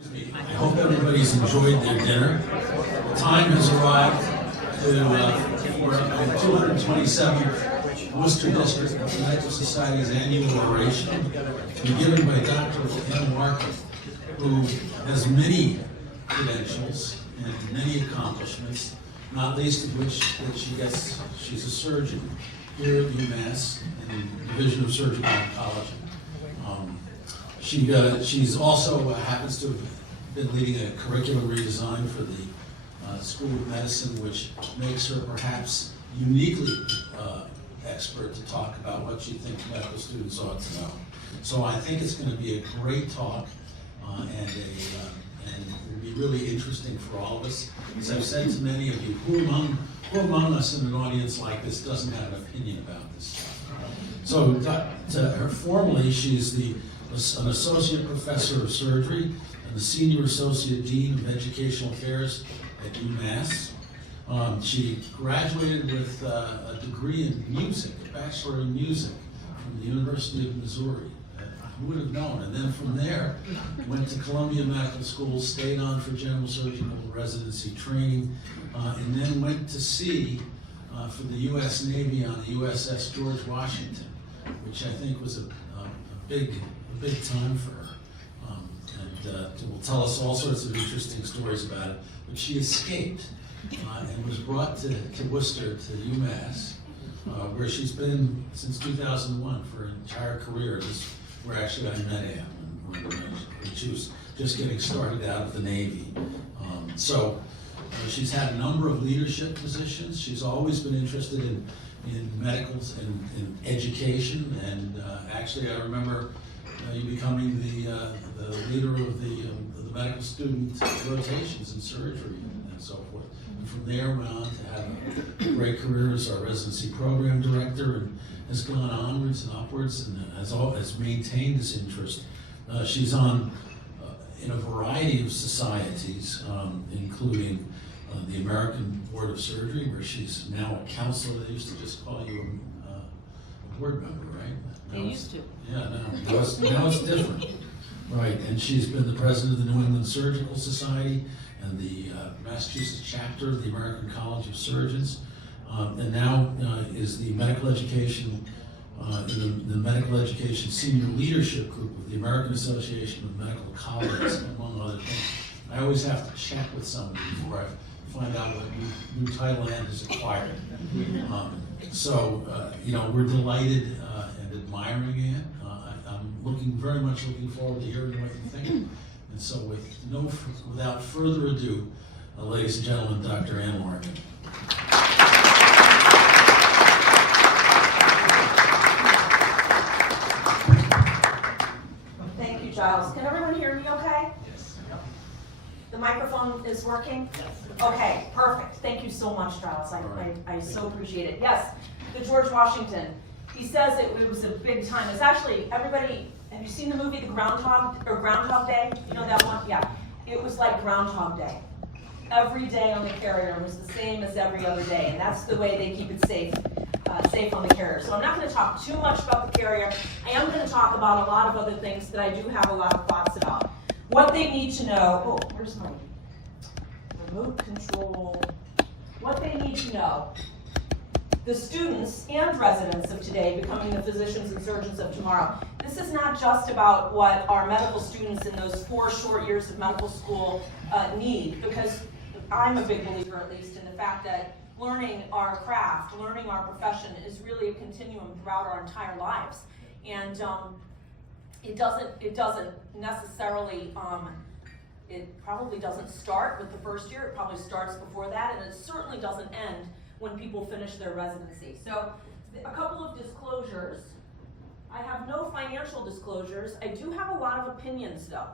I hope everybody's enjoyed their dinner. The time has arrived for the 227th Worcester District Medical Society's Annual Oration, to be given by Dr. Anne Larkin, who has many credentials and many accomplishments, not least of which that she's a surgeon here at UMass in the Division of Surgical Oncology. She's also happens to have been leading a curriculum redesign for the School of Medicine, which makes her perhaps uniquely expert to talk about what she thinks medical students ought to know. So I think it's going to be a great talk, and it will be really interesting for all of us. As I've said to many of you, who among us in an audience like this doesn't have an opinion about this stuff? So formally, she's an associate professor of surgery and the senior associate dean of educational affairs at UMass. She graduated with a degree in music, a bachelor in music from the University of Missouri. Who would have known? And then from there, went to Columbia Medical School, stayed on for general surgical residency training, and then went to sea for the U.S. Navy on the USS George Washington, which I think was a big time for her. And will tell us all sorts of interesting stories about it. But she escaped and was brought to Worcester, to UMass, where she's been since 2001 for her entire career. This is where actually I met Anne when she was just getting started out of the Navy. She's had a number of leadership positions. She's always been interested in medicals and in education, and actually I remember you becoming the leader of the medical student rotations in surgery and so forth. And from there went on to have a great career as our residency program director, and has gone onwards and upwards, and has maintained this interest. She's on in a variety of societies, including the American Board of Surgery, where she's now a counselor. They used to just call you a board member, right? They used to. Yeah, now it's different. Right, and she's been the president of the New England Surgical Society and the Massachusetts chapter of the American College of Surgeons, and now is the medical education, in the medical education senior leadership group of the American Association of Medical Colleagues, among other things. I always have to check with somebody before I find out what new title Anne has acquired. We're delighted and admiring Anne. I'm very much looking forward to hearing what you think. And so without further ado, ladies and gentlemen, Dr. Anne Larkin. Thank you, Giles. Can everyone hear me okay? Yes. The microphone is working? Yes. Okay, perfect. Thank you so much, Giles. I so appreciate it. Yes, the George Washington. He says it was a big time. It's actually, everybody, have you seen the movie The Groundhog Day? You know that one? Yeah. It was like Groundhog Day. Every day on the carrier was the same as every other day, and that's the way they keep it safe on the carrier. So I'm not going to talk too much about the carrier. I am going to talk about a lot of other things that I do have a lot of thoughts about. What they need to know. Oh, where's my remote control? What they need to know. The students and residents of today becoming the physicians and surgeons of tomorrow. This is not just about what our medical students in those 4 short years of medical school need, because I'm a big believer, at least, in the fact that learning our craft, learning our profession is really a continuum throughout our entire lives. And it doesn't necessarily, it probably doesn't start with the first year, it probably starts before that, and it certainly doesn't end when people finish their residency. So a couple of disclosures. I have no financial disclosures. I do have a lot of opinions though.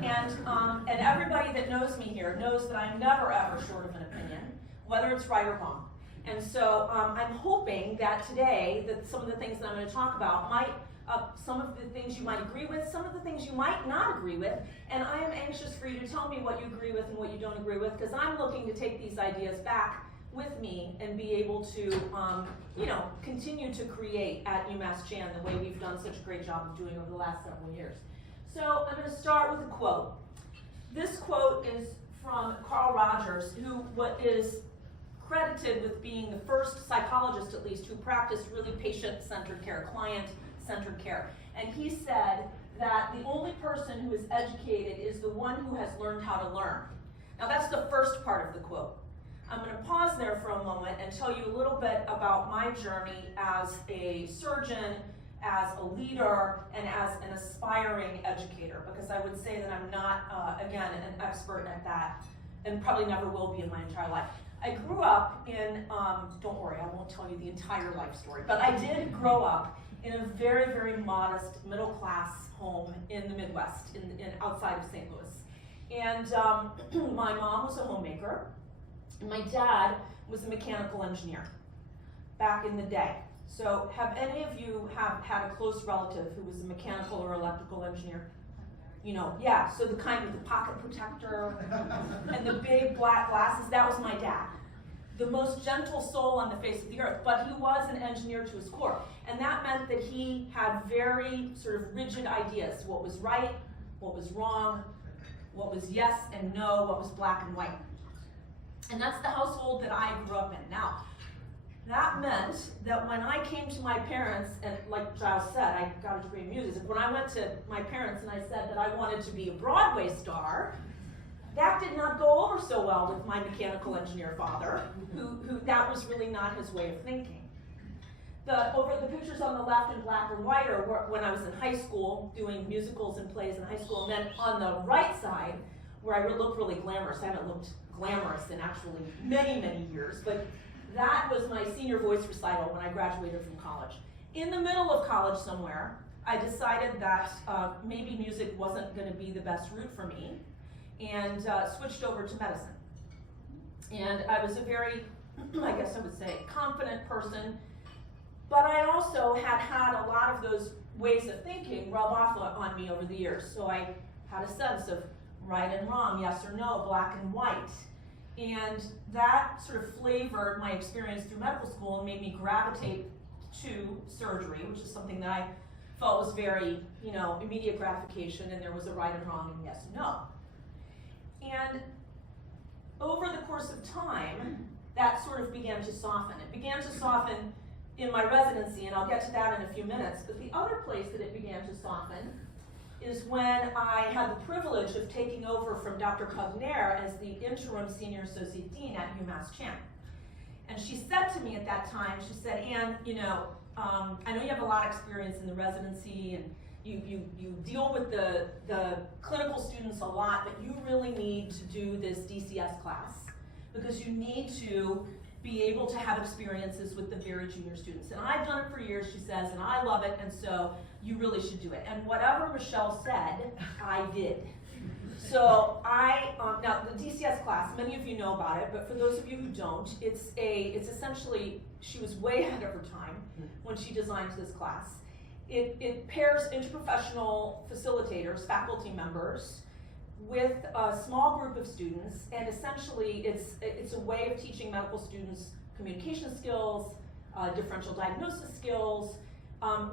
And everybody that knows me here knows that I'm never ever short of an opinion, whether it's right or wrong. And so I'm hoping that today that some of the things that I'm going to talk about might, some of the things you might agree with, some of the things you might not agree with, and I am anxious for you to tell me what you agree with and what you don't agree with, because I'm looking to take these ideas back with me and be able to, continue to create at UMass Chan the way we've done such a great job of doing over the last several years. So I'm going to start with a quote. This quote is from Carl Rogers, who is credited with being the first psychologist, at least, who practiced really patient-centered care, client-centered care. And he said that the only person who is educated is the one who has learned how to learn. Now that's the first part of the quote. I'm going to pause there for a moment and tell you a little bit about my journey as a surgeon, as a leader, and as an aspiring educator, because I would say that I'm not, again, an expert at that, and probably never will be in my entire life. I grew up in, don't worry, I won't tell you the entire life story, but I did grow up in a very, very modest middle-class home in the Midwest, outside of St. Louis. And my mom was a homemaker, and my dad was a mechanical engineer back in the day. So have any of you have had a close relative who was a mechanical or electrical engineer? You know, yeah, so the kind with the pocket protector and the big black glasses, that was my dad. The most gentle soul on the face of the earth, but he was an engineer to his core. And that meant that he had very sort of rigid ideas. What was right, what was wrong, what was yes and no, what was black and white. And that's the household that I grew up in. Now, that meant that when I came to my parents, and like Giles said, I got a degree in music. When I went to my parents and I said that I wanted to be a Broadway star, that did not go over so well with my mechanical engineer father, who that was really not his way of thinking. Over the pictures on the left in black and white are when I was in high school doing musicals and plays in high school, and then on the right side, where I look really glamorous. I haven't looked glamorous in actually many, many years, but that was my senior voice recital when I graduated from college. In the middle of college somewhere, I decided that maybe music wasn't going to be the best route for me, and switched over to medicine. And I was a very, I guess I would say, confident person, but I also had a lot of those ways of thinking rub off on me over the years. So I had a sense of right and wrong, yes or no, black and white. And that sort of flavored my experience through medical school and made me gravitate to surgery, which is something that I felt was very, immediate gratification, and there was a right and wrong and yes and no. And over the course of time, that sort of began to soften. It began to soften in my residency, and I'll get to that in a few minutes, but the other place that it began to soften is when I had the privilege of taking over from Dr. Cognaire as the interim senior associate dean at UMass Chan. And she said to me at that time, she said, Anne, I know you have a lot of experience in the residency, and you deal with the clinical students a lot, but you really need to do this DCS class because you need to be able to have experiences with the very junior students. And I've done it for years, she says, and I love it, and so you really should do it. And whatever Michelle said, I did. So now the DCS class, many of you know about it, but for those of you who don't, it's essentially, she was way ahead of her time when she designed this class. It pairs interprofessional facilitators, faculty members, with a small group of students, and essentially it's a way of teaching medical students communication skills, differential diagnosis skills,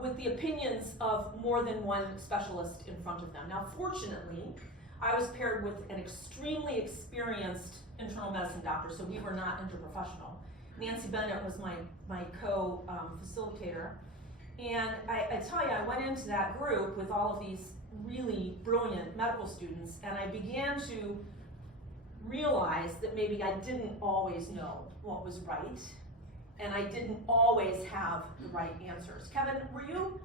with the opinions of more than one specialist in front of them. Now, fortunately, I was paired with an extremely experienced internal medicine doctor, so we were not interprofessional. Nancy Bennett was my co-facilitator. And I tell you, I went into that group with all of these really brilliant medical students, and I began to realize that maybe I didn't always know what was right, and I didn't always have the right answers. Kevin, were you?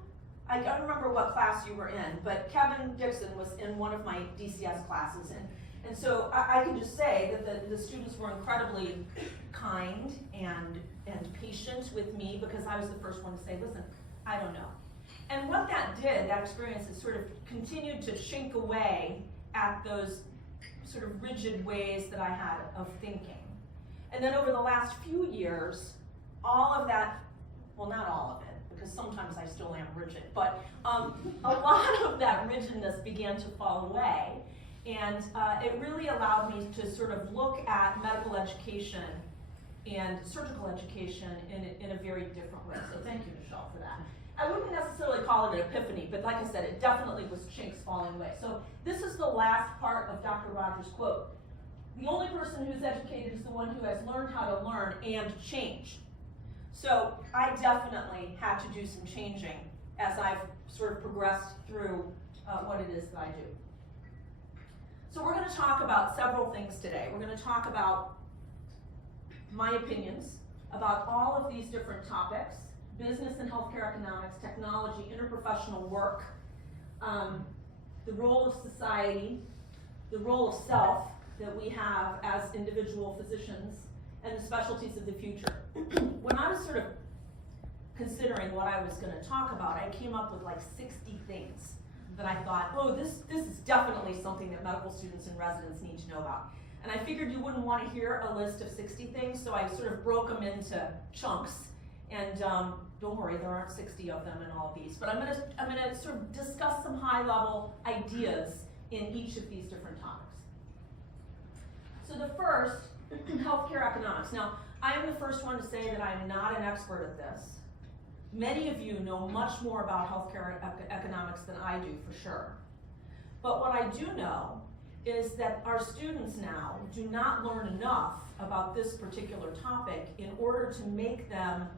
I don't remember what class you were in, but Kevin Dixon was in one of my DCS classes, and so I can just say that the students were incredibly kind and patient with me, because I was the first one to say, listen, I don't know. And what that did, that experience, is sort of continued to chink away at those sort of rigid ways that I had of thinking. And then over the last few years, all of that, well, not all of it, because sometimes I still am rigid, but a lot of that rigidness began to fall away. And it really allowed me to sort of look at medical education and surgical education in a very different way. So thank you, Michelle, for that. I wouldn't necessarily call it an epiphany, but like I said, it definitely was chinks falling away. So this is the last part of Dr. Rogers' quote. The only person who's educated is the one who has learned how to learn and change. So I definitely had to do some changing as I've sort of progressed through what it is that I do. So we're going to talk about several things today. We're going to talk about my opinions about all of these different topics: business and healthcare economics, technology, interprofessional work, the role of society, the role of self that we have as individual physicians, and the specialties of the future. When I was sort of considering what I was going to talk about, I came up with like 60 things that I thought, oh, this is definitely something that medical students and residents need to know about. And I figured you wouldn't want to hear a list of 60 things, so I sort of broke them into chunks. And don't worry, there aren't 60 of them in all of these. But I'm gonna sort of discuss some high-level ideas in each of these different topics. So the first, healthcare economics. Now, I am the first one to say that I'm not an expert at this. Many of you know much more about healthcare economics than I do, for sure. But what I do know is that our students now do not learn enough about this particular topic in order to make them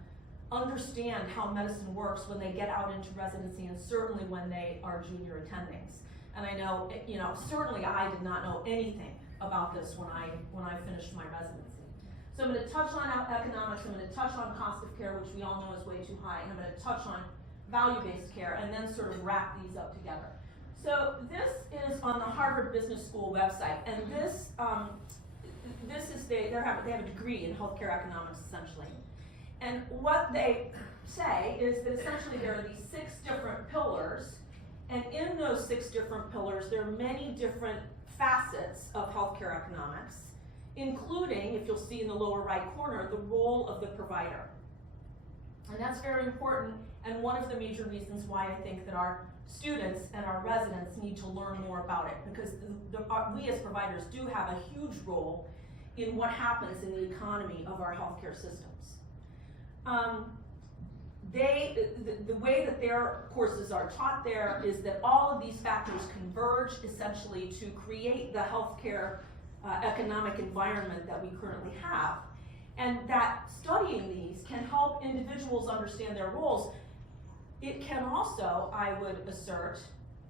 understand how medicine works when they get out into residency, and certainly when they are junior attendings. And I know, certainly I did not know anything about this when I finished my residency. So I'm going to touch on economics, I'm going to touch on cost of care, which we all know is way too high, and I'm going to touch on value-based care, and then sort of wrap these up together. So this is on the Harvard Business School website, and they have a degree in healthcare economics, essentially. And what they say is that essentially there are these 6 different pillars, and in those 6 different pillars, there are many different facets of healthcare economics, including, if you'll see in the lower right corner, the role of the provider. And that's very important, and one of the major reasons why I think that our students and our residents need to learn more about it, because we as providers do have a huge role in what happens in the economy of our healthcare systems. The way that their courses are taught there is that all of these factors converge essentially to create the healthcare economic environment that we currently have. And that studying these can help individuals understand their roles. It can also, I would assert,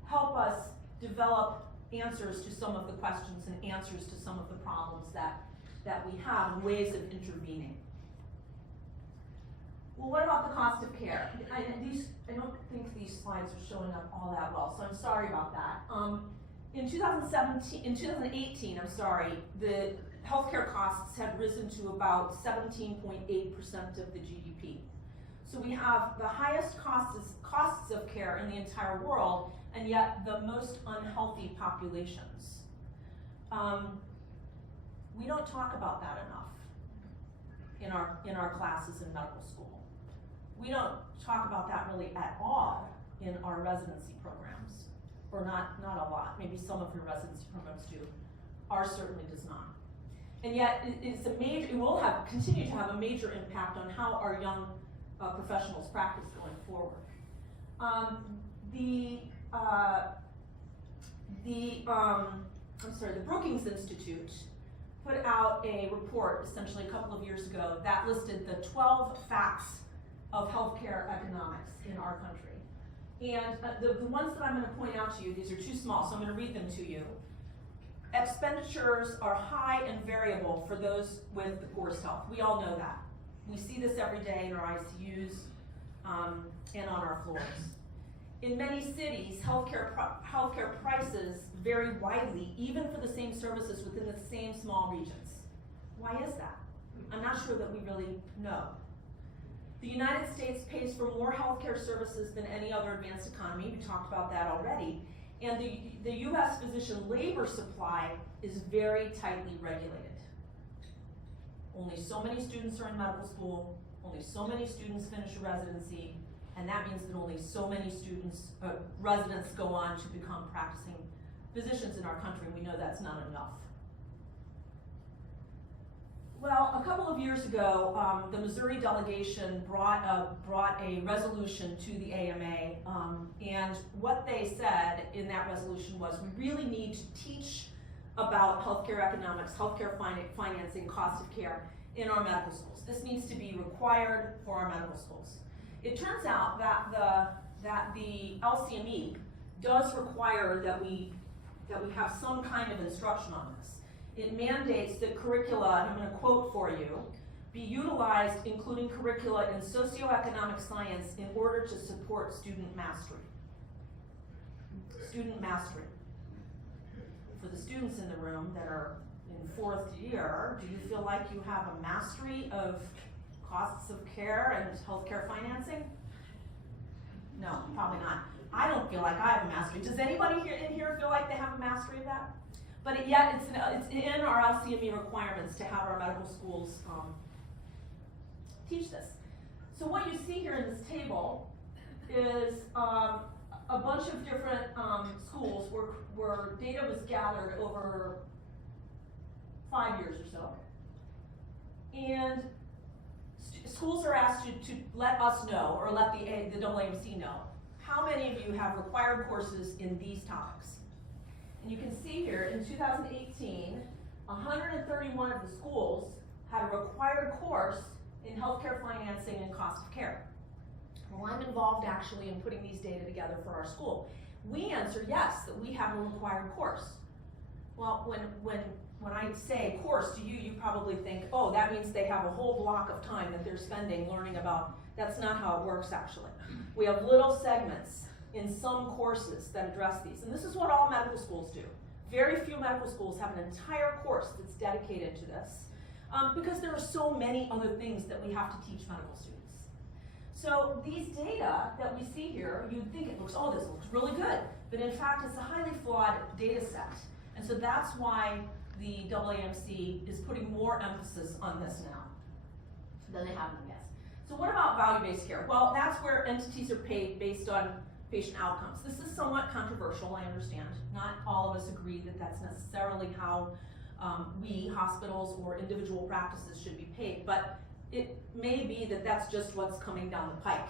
help us develop answers to some of the questions and answers to some of the problems that we have and ways of intervening. Well, what about the cost of care? I don't think these slides are showing up all that well, so I'm sorry about that. In 2018, the healthcare costs had risen to about 17.8% of the GDP. So we have the highest costs of care in the entire world, and yet the most unhealthy populations. We don't talk about that enough in our classes in medical school. We don't talk about that really at all in our residency programs, or not a lot. Maybe some of your residency programs do. Ours certainly does not. And yet it will continue to have a major impact on how our young professionals practice going forward. The Brookings Institute put out a report essentially a couple of years ago that listed the 12 facts of healthcare economics in our country. And the ones that I'm going to point out to you, these are too small, so I'm going to read them to you. Expenditures are high and variable for those with the poorest health. We all know that. We see this every day in our ICUs and on our floors. In many cities, healthcare prices vary widely, even for the same services within the same small regions. Why is that? I'm not sure that we really know. The United States pays for more healthcare services than any other advanced economy. We talked about that already. And the US physician labor supply is very tightly regulated. Only so many students are in medical school, only so many students finish a residency, and that means that only so many residents go on to become practicing physicians in our country, and we know that's not enough. Well, a couple of years ago, the Missouri delegation brought a resolution to the AMA, and what they said in that resolution was we really need to teach about healthcare economics, healthcare financing, cost of care in our medical schools. This needs to be required for our medical schools. It turns out that the LCME does require that we have some kind of instruction on this. It mandates that curricula, and I'm going to quote for you, be utilized including curricula in socioeconomic science in order to support student mastery. Student mastery. For the students in the room that are in 4th year, do you feel like you have a mastery of costs of care and healthcare financing? No, probably not. I don't feel like I have a mastery. Does anybody in here feel like they have a mastery of that? But yet it's in our LCME requirements to have our medical schools teach this. So what you see here in this table is a bunch of different schools where data was gathered over 5 years or so. And schools are asked to let us know, or let the AAMC know, how many of you have required courses in these topics. And you can see here, in 2018, 131 of the schools had a required course in healthcare financing and cost of care. Well, I'm involved actually in putting these data together for our school. We answer yes, that we have a required course. Well, when I say course to you, you probably think, oh, that means they have a whole block of time that they're spending learning about. That's not how it works, actually. We have little segments in some courses that address these. And this is what all medical schools do. Very few medical schools have an entire course that's dedicated to this because there are so many other things that we have to teach medical students. So these data that we see here, you'd think it looks, oh, this looks really good. But in fact, it's a highly flawed data set. And so that's why the AAMC is putting more emphasis on this now than they have in the past. So what about value-based care? Well, that's where entities are paid based on patient outcomes. This is somewhat controversial, I understand. Not all of us agree that that's necessarily how we, hospitals or individual practices, should be paid, but it may be that that's just what's coming down the pike.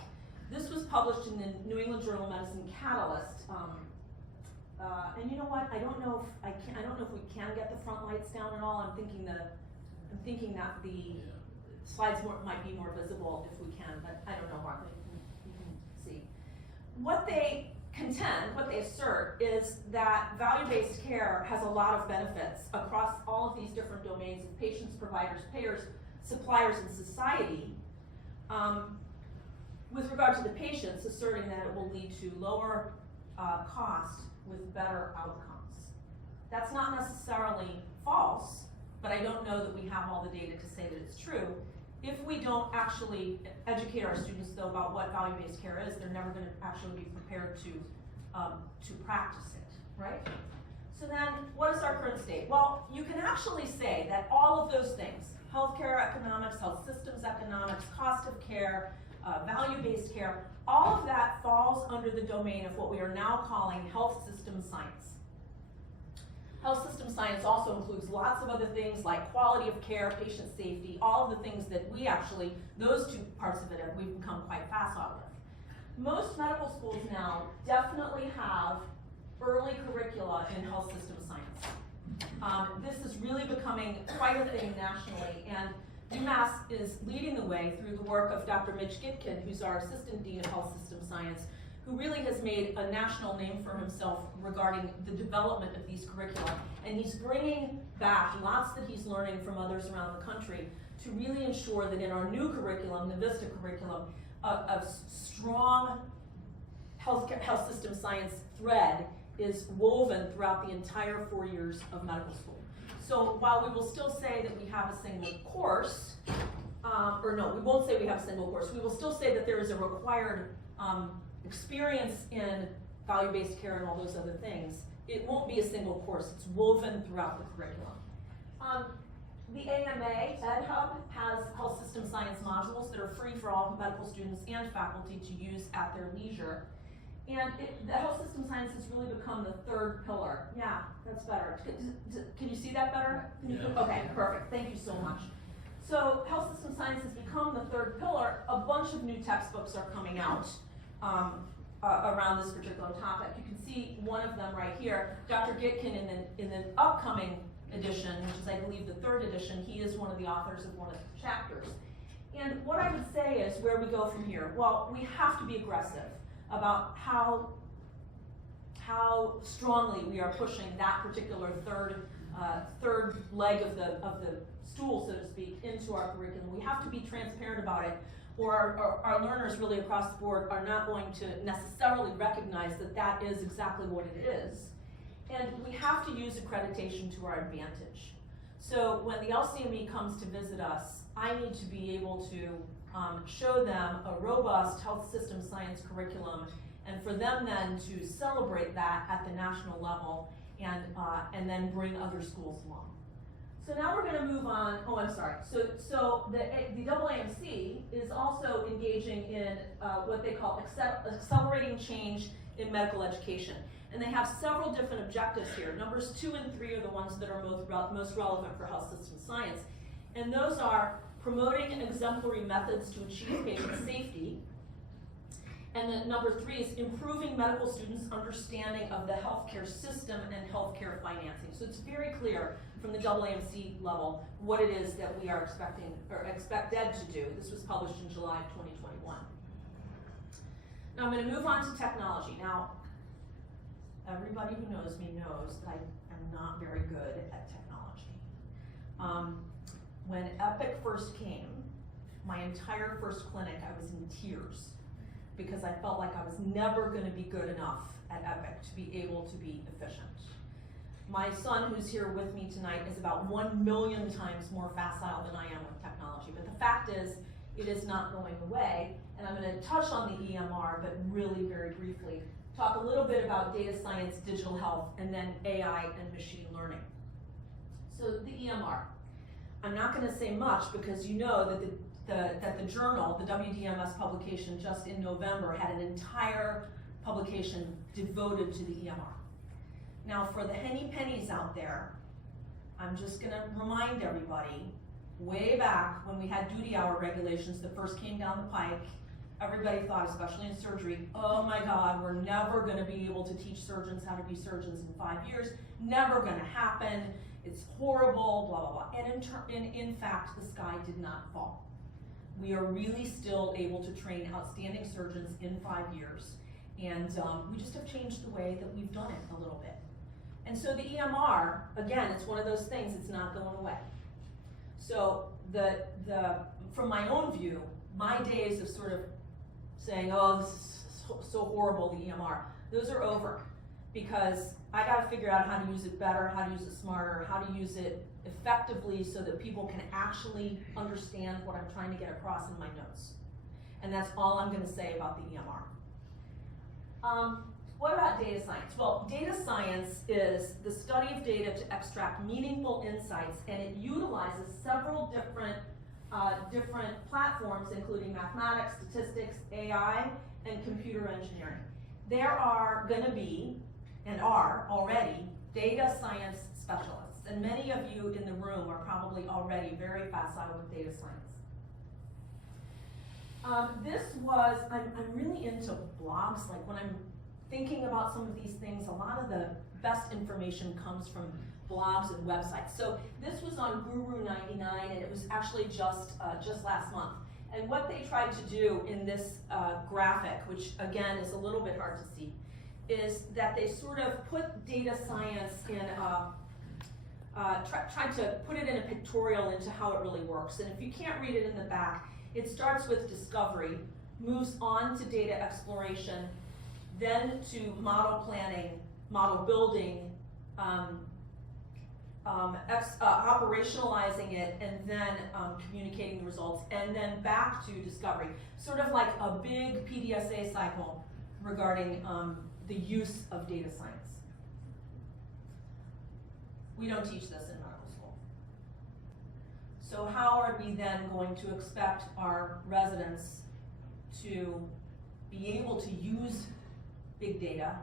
This was published in the New England Journal of Medicine Catalyst, and you know what? I don't know if we can get the front lights down at all. I'm thinking that the slides might be more visible if we can, but I don't know, Mark. You can see. What they contend, what they assert, is that value-based care has a lot of benefits across all of these different domains of patients, providers, payers, suppliers, and society. With regard to the patients, asserting that it will lead to lower cost with better outcomes. That's not necessarily false, but I don't know that we have all the data to say that it's true. If we don't actually educate our students, though, about what value-based care is, they're never going to actually be prepared to practice it, right? So then, what is our current state? Well, you can actually say that all of those things, healthcare economics, health systems economics, cost of care, value-based care, all of that falls under the domain of what we are now calling health system science. Health system science also includes lots of other things like quality of care, patient safety, all of the things that we actually, those two parts of it, we've become quite facile with. Most medical schools now definitely have early curricula in health system science. This is really becoming quite a thing nationally, and UMass is leading the way through the work of Dr. Mitch Gitkin, who's our Assistant Dean of Health System Science, who really has made a national name for himself regarding the development of these curricula. And he's bringing back lots that he's learning from others around the country to really ensure that in our new curriculum, the VISTA curriculum, a strong health system science thread is woven throughout the entire 4 years of medical school. So while we will still say that we have a single course, or no, we won't say we have a single course, we will still say that there is a required experience in value-based care and all those other things. It won't be a single course, it's woven throughout the curriculum. The AMA Ed Hub has health system science modules that are free for all medical students and faculty to use at their leisure. And the health system science has really become the third pillar. Yeah, that's better. Can you see that better? Yeah. Okay, perfect. Thank you so much. So health system science has become the third pillar. A bunch of new textbooks are coming out around this particular topic. You can see one of them right here. Dr. Gitkin in the upcoming edition, which is I believe the third edition, he is one of the authors of one of the chapters. And what I would say is where we go from here. Well, we have to be aggressive about how strongly we are pushing that particular third leg of the stool, so to speak, into our curriculum. We have to be transparent about it, or our learners really across the board are not going to necessarily recognize that that is exactly what it is. And we have to use accreditation to our advantage. So when the LCME comes to visit us, I need to be able to show them a robust health system science curriculum, and for them then to celebrate that at the national level and then bring other schools along. So now we're going to move on. Oh, I'm sorry. So the AAMC is also engaging in what they call accelerating change in medical education. And they have several different objectives here. Numbers 2 and 3 are the ones that are most relevant for health system science. And those are promoting exemplary methods to achieve patient safety. And then number 3 is improving medical students' understanding of the healthcare system and healthcare financing. So it's very clear from the AAMC level what it is that we are expected to do. This was published in July of 2021. Now I'm going to move on to technology. Now, everybody who knows me knows that I am not very good at technology. When Epic first came, my entire first clinic, I was in tears because I felt like I was never going to be good enough at Epic to be able to be efficient. My son, who's here with me tonight, is about 1 million times more facile than I am with technology. But the fact is, it is not going away. And I'm going to touch on the EMR, but really very briefly. Talk a little bit about data science, digital health, and then AI and machine learning. So the EMR. I'm not going to say much because you know that the journal, the WDMS publication just in November, had an entire publication devoted to the EMR. Now for the henny pennies out there, I'm just going to remind everybody, way back when we had duty hour regulations that first came down the pike, everybody thought, especially in surgery, oh my God, we're never going to be able to teach surgeons how to be surgeons in 5 years. Never going to happen. It's horrible, blah, blah, blah. And in fact, the sky did not fall. We are really still able to train outstanding surgeons in 5 years. And we just have changed the way that we've done it a little bit. And so the EMR, again, it's one of those things, it's not going away. So from my own view, my days of sort of saying, oh, this is so horrible, the EMR, those are over. Because I got to figure out how to use it better, how to use it smarter, how to use it effectively so that people can actually understand what I'm trying to get across in my notes. And that's all I'm going to say about the EMR. What about data science? Well, data science is the study of data to extract meaningful insights, and it utilizes several different platforms, including mathematics, statistics, AI, and computer engineering. There are going to be, and are already, data science specialists. And many of you in the room are probably already very facile with data science. I'm really into blogs. Like when I'm thinking about some of these things, a lot of the best information comes from blogs and websites. So this was on Guru 99, and it was actually just last month. And what they tried to do in this graphic, which again is a little bit hard to see, is that they sort of put data science in, tried to put it in a pictorial into how it really works. And if you can't read it in the back, it starts with discovery, moves on to data exploration, then to model planning, model building, operationalizing it, and then communicating the results, and then back to discovery. Sort of like a big PDSA cycle regarding the use of data science. We don't teach this in medical school. So how are we then going to expect our residents to be able to use big data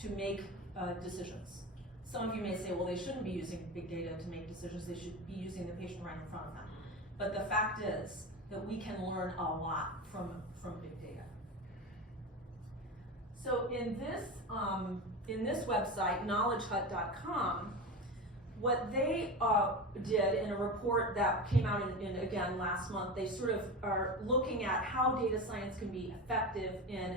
to make decisions? Some of you may say, well, they shouldn't be using big data to make decisions. They should be using the patient right in front of them. but the fact is that we can learn a lot from big data. So in this website, knowledgehut.com, what they did in a report that came out again last month, they sort of are looking at how data science can be effective in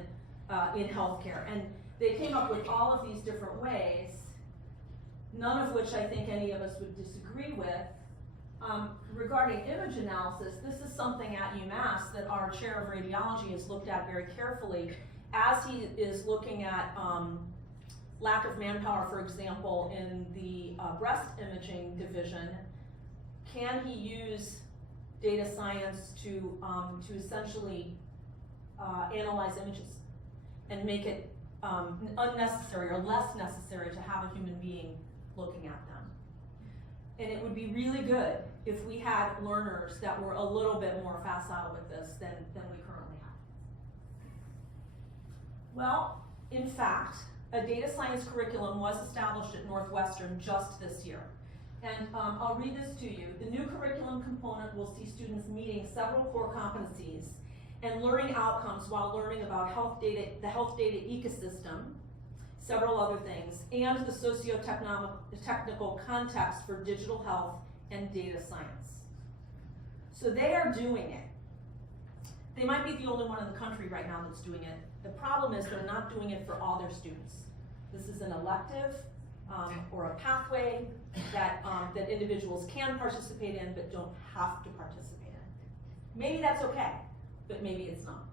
healthcare. And they came up with all of these different ways, none of which I think any of us would disagree with. Regarding image analysis, this is something at UMass that our chair of radiology has looked at very carefully as he is looking at lack of manpower, for example, in the breast imaging division. Can he use data science to essentially analyze images and make it unnecessary or less necessary to have a human being looking at them? And it would be really good if we had learners that were a little bit more facile with this than we currently have. Well, in fact, a data science curriculum was established at Northwestern just this year. And I'll read this to you. The new curriculum component will see students meeting several core competencies and learning outcomes while learning about the health data ecosystem, several other things, and the socio-technical context for digital health and data science. So they are doing it. They might be the only one in the country right now that's doing it. The problem is they're not doing it for all their students. This is an elective or a pathway that individuals can participate in but don't have to participate in. Maybe that's okay, but maybe it's not.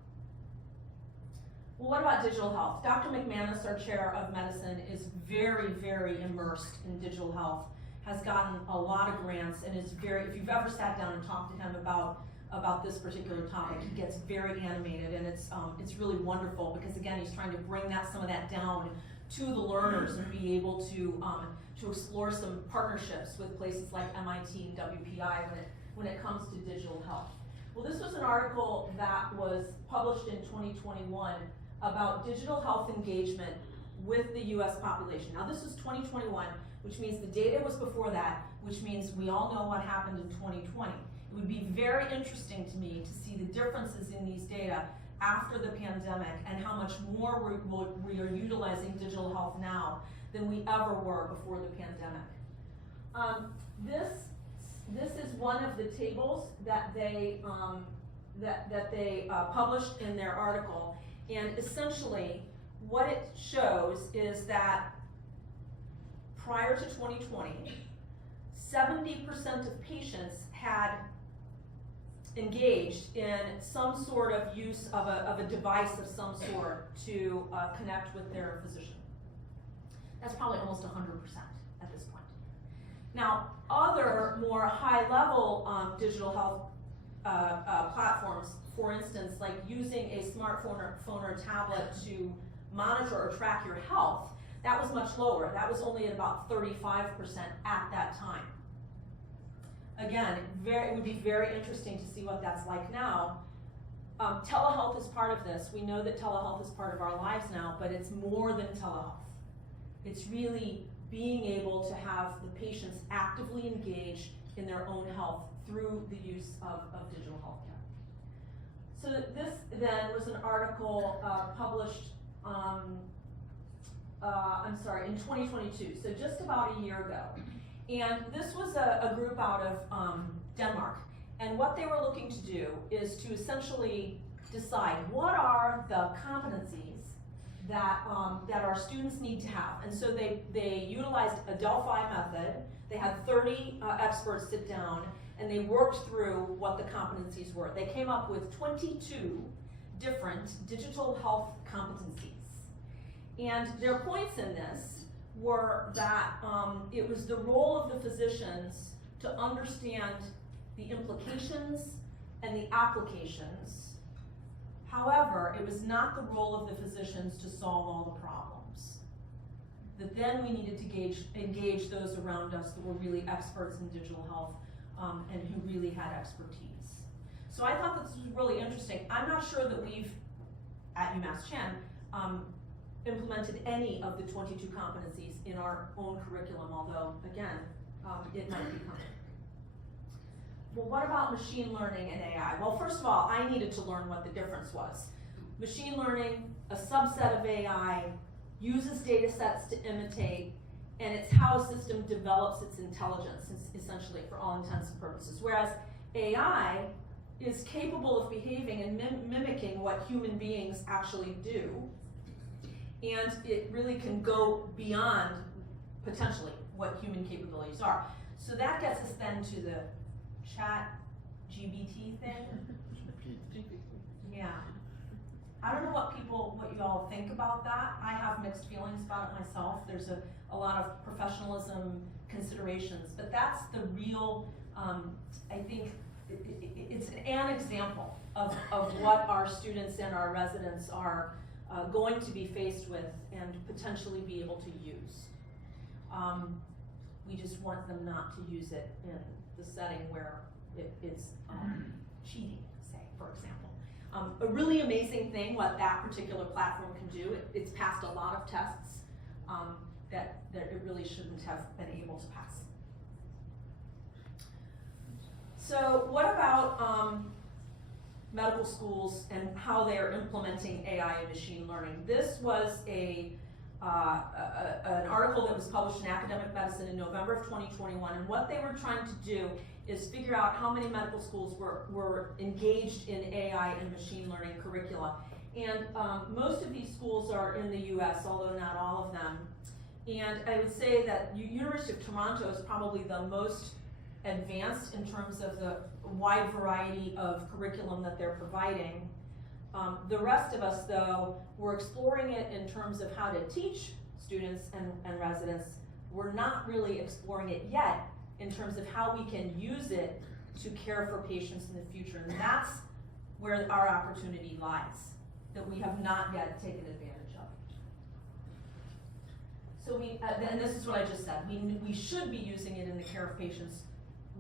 Well, what about digital health? Dr. McManus, our chair of medicine, is very, very immersed in digital health, has gotten a lot of grants, and is if you've ever sat down and talked to him about this particular topic, he gets very animated, and it's really wonderful because, again, he's trying to bring some of that down to the learners and be able to explore some partnerships with places like MIT and WPI when it comes to digital health. Well, this was an article that was published in 2021 about digital health engagement with the US population. Now, this is 2021, which means the data was before that, which means we all know what happened in 2020. It would be very interesting to me to see the differences in these data after the pandemic and how much more we are utilizing digital health now than we ever were before the pandemic. This is one of the tables that they published in their article, and essentially what it shows is that prior to 2020, 70% of patients had engaged in some sort of use of a device of some sort to connect with their physician. That's probably almost 100% at this point. Now, other more high-level digital health platforms, for instance, like using a smartphone or tablet to monitor or track your health, that was much lower. That was only at about 35% at that time. Again, it would be very interesting to see what that's like now. Telehealth is part of this. We know that telehealth is part of our lives now, but it's more than telehealth. It's really being able to have the patients actively engage in their own health through the use of digital healthcare. So this then was an article published in 2022, so just about a year ago. And this was a group out of Denmark. And what they were looking to do is to essentially decide what are the competencies that our students need to have. And so they utilized a Delphi method. They had 30 experts sit down, and they worked through what the competencies were. They came up with 22 different digital health competencies. And their points in this were that it was the role of the physicians to understand the implications and the applications. However, it was not the role of the physicians to solve all the problems. That then we needed to engage those around us that were really experts in digital health and who really had expertise. So I thought this was really interesting. I'm not sure that we've, at UMass Chan, implemented any of the 22 competencies in our own curriculum, although, again, it might be coming. well, what about machine learning and AI? Well, first of all, I needed to learn what the difference was. Machine learning, a subset of AI, uses data sets to imitate, and it's how a system develops its intelligence, essentially, for all intents and purposes. Whereas AI is capable of behaving and mimicking what human beings actually do, and it really can go beyond, potentially, what human capabilities are. So that gets us then to the chat GBT thing. Yeah. I don't know what you all think about that. I have mixed feelings about it myself. There's a lot of professionalism considerations, but that's the real, I think, it's an example of what our students and our residents are going to be faced with and potentially be able to use. We just want them not to use it in the setting where it is cheating, say, for example. A really amazing thing what that particular platform can do, it's passed a lot of tests that it really shouldn't have been able to pass. So what about medical schools and how they're implementing AI and machine learning? This was an article that was published in Academic Medicine in November of 2021, and what they were trying to do is figure out how many medical schools were engaged in AI and machine learning curricula. And most of these schools are in the US, although not all of them. And I would say that University of Toronto is probably the most advanced in terms of the wide variety of curriculum that they're providing. The rest of us, though, we're exploring it in terms of how to teach students and residents. We're not really exploring it yet in terms of how we can use it to care for patients in the future. And that's where our opportunity lies, that we have not yet taken advantage of. So and this is what I just said, we should be using it in the care of patients.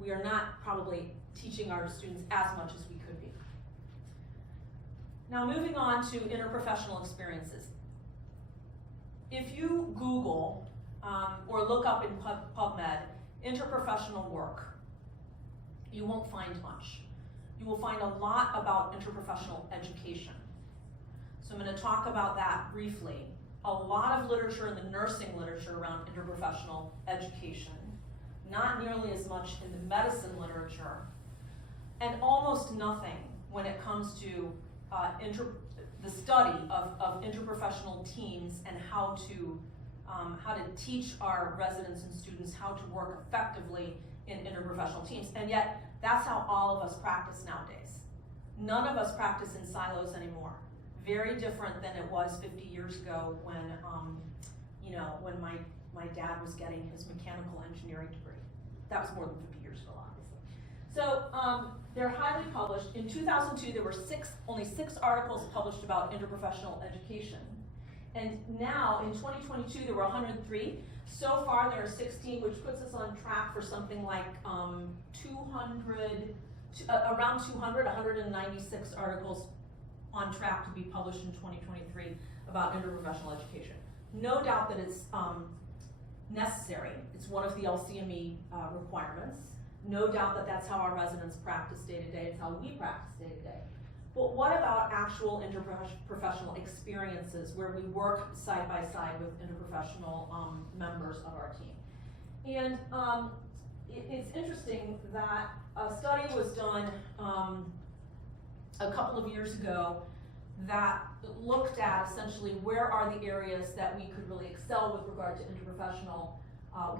We are not probably teaching our students as much as we could be. Now moving on to interprofessional experiences. If you Google or look up in PubMed, interprofessional work, you won't find much. You will find a lot about interprofessional education. So I'm going to talk about that briefly. A lot of literature in the nursing literature around interprofessional education, not nearly as much in the medicine literature, and almost nothing when it comes to the study of interprofessional teams and how to teach our residents and students how to work effectively in interprofessional teams. And yet, that's how all of us practice nowadays. None of us practice in silos anymore. Very different than it was 50 years ago when, when my dad was getting his mechanical engineering degree. That was more than 50 years ago, obviously. So they're highly published. In 2002, there were only six articles published about interprofessional education. And now, in 2022, there were 103. So far, there are 16, which puts us on track for something like around 200, 196 articles on track to be published in 2023 about interprofessional education. No doubt that it's necessary. It's one of the LCME requirements. No doubt that that's how our residents practice day to day. It's how we practice day to day. But what about actual interprofessional experiences where we work side by side with interprofessional members of our team? And it's interesting that a study was done a couple of years ago that looked at essentially where are the areas that we could really excel with regard to interprofessional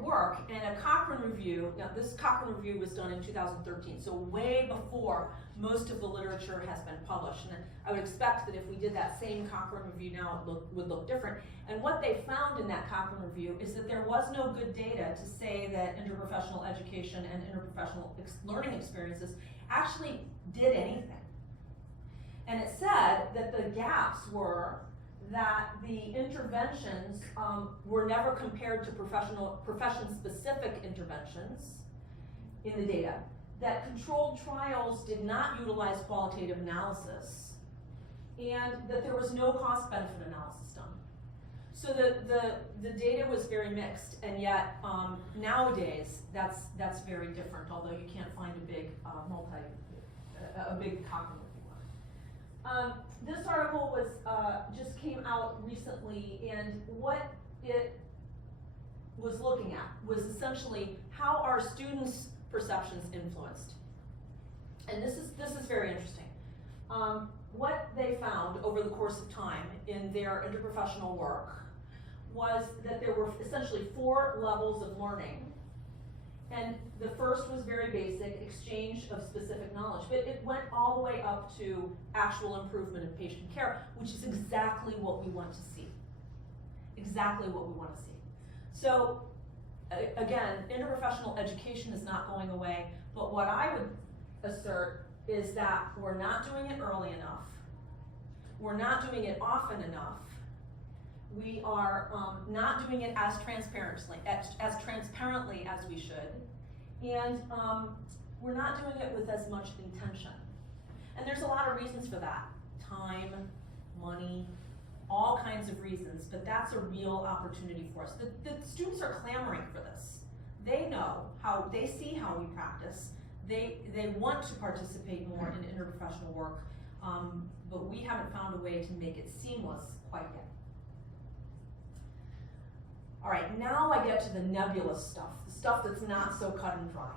work. And a Cochrane review, now this Cochrane review was done in 2013, so way before most of the literature has been published. And I would expect that if we did that same Cochrane review now, it would look different. And what they found in that Cochrane review is that there was no good data to say that interprofessional education and interprofessional learning experiences actually did anything. And it said that the gaps were that the interventions were never compared to profession-specific interventions in the data, that controlled trials did not utilize qualitative analysis, and that there was no cost-benefit analysis done. So the data was very mixed, and yet nowadays that's very different. Although you can't find a big big copy if you want. This article was just came out recently, and what it was looking at was essentially how are students' perceptions influenced. And this is very interesting. What they found over the course of time in their interprofessional work was that there were essentially 4 levels of learning. And the first was very basic, exchange of specific knowledge, but it went all the way up to actual improvement in patient care, which is exactly what we want to see. Exactly what we want to see. So again, interprofessional education is not going away, but what I would assert is that we're not doing it early enough. We're not doing it often enough. We are not doing it as transparently as we should. And we're not doing it with as much intention. And there's a lot of reasons for that. Time, money, all kinds of reasons, but that's a real opportunity for us. The students are clamoring for this. They know how, they see how we practice. They want to participate more in interprofessional work, but we haven't found a way to make it seamless quite yet. All right, now I get to the nebulous stuff, the stuff that's not so cut and dry.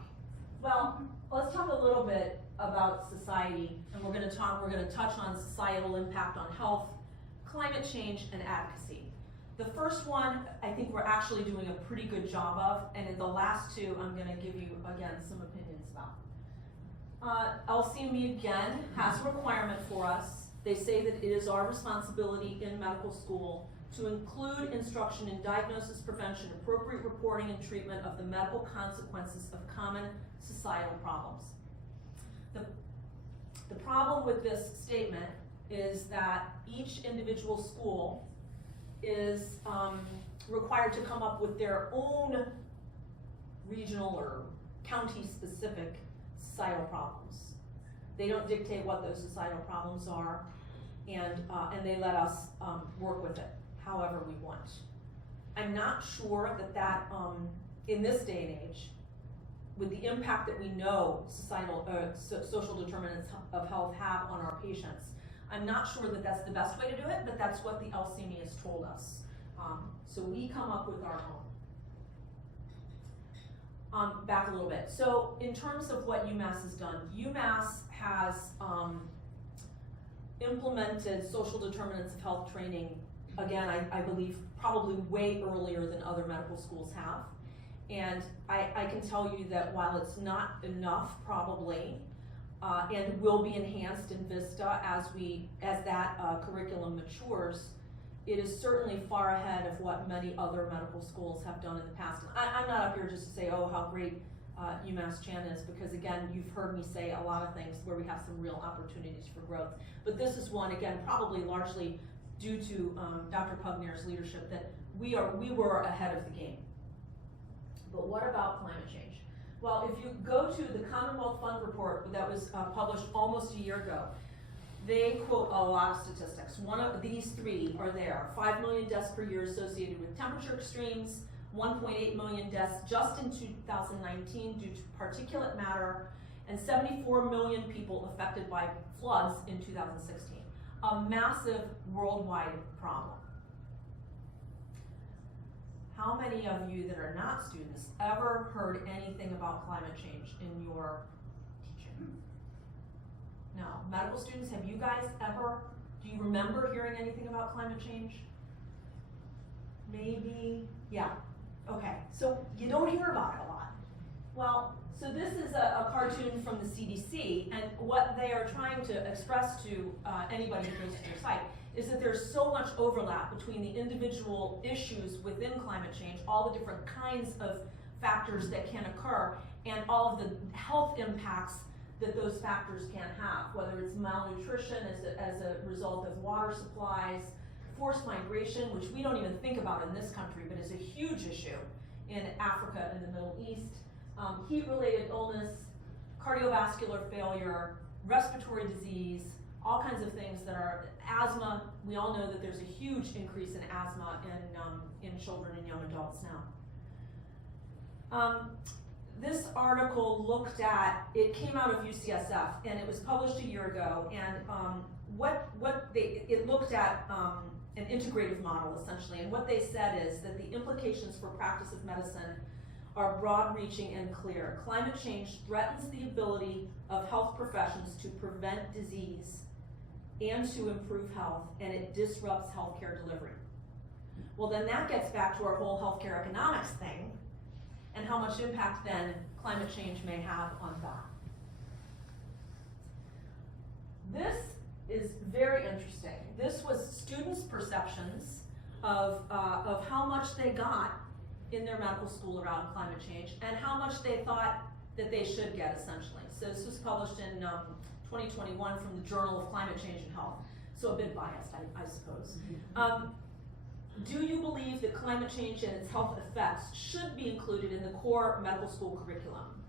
Well, let's talk a little bit about society, and we're going to touch on societal impact on health, climate change, and advocacy. The first one, I think we're actually doing a pretty good job of, and in the last 2, I'm going to give you, again, some opinions about. LCME, again, has a requirement for us. They say that it is our responsibility in medical school to include instruction in diagnosis, prevention, appropriate reporting, and treatment of the medical consequences of common societal problems. The problem with this statement is that each individual school is required to come up with their own regional or county-specific societal problems. They don't dictate what those societal problems are, and they let us work with it however we want. I'm not sure that in this day and age, with the impact that we know social determinants of health have on our patients, I'm not sure that that's the best way to do it, but that's what the LCME has told us. So we come up with our own. Back a little bit. So in terms of what UMass has done, UMass has implemented social determinants of health training, again, I believe probably way earlier than other medical schools have. And I can tell you that while it's not enough probably, and will be enhanced in VISTA as that curriculum matures, it is certainly far ahead of what many other medical schools have done in the past. And I'm not up here just to say, oh, how great UMass Chan is, because again, you've heard me say a lot of things where we have some real opportunities for growth. But this is one, again, probably largely due to Dr. Pugner's leadership, that we were ahead of the game. But what about climate change? Well, if you go to the Commonwealth Fund report that was published almost a year ago, they quote a lot of statistics. One of these 3 are there. 5 million deaths per year associated with temperature extremes, 1.8 million deaths just in 2019 due to particulate matter, and 74 million people affected by floods in 2016. A massive worldwide problem. How many of you that are not students ever heard anything about climate change in your teaching? No. Medical students, have you guys ever, do you remember hearing anything about climate change? Maybe, yeah. Okay, so you don't hear about it a lot. Well, so this is a cartoon from the CDC, and what they are trying to express to anybody who goes to their site is that there's so much overlap between the individual issues within climate change, all the different kinds of factors that can occur, and all of the health impacts that those factors can have, whether it's malnutrition as a result of water supplies, forced migration, which we don't even think about in this country, but is a huge issue in Africa and the Middle East, heat-related illness, cardiovascular failure, respiratory disease, all kinds of things that are asthma. We all know that there's a huge increase in asthma in children and young adults now. This article looked at, it came out of UCSF and it was published a year ago, and it looked at an integrative model essentially, and what they said is that the implications for practice of medicine are broad-reaching and clear. Climate change threatens the ability of health professions to prevent disease and to improve health, and it disrupts healthcare delivery. Well, then that gets back to our whole healthcare economics thing, and how much impact then climate change may have on that. This is very interesting. This was students' perceptions of how much they got in their medical school around climate change and how much they thought that they should get, essentially. So this was published in 2021 from the Journal of Climate Change and Health. So a bit biased, I suppose. Do you believe that climate change and its health effects should be included in the core medical school curriculum?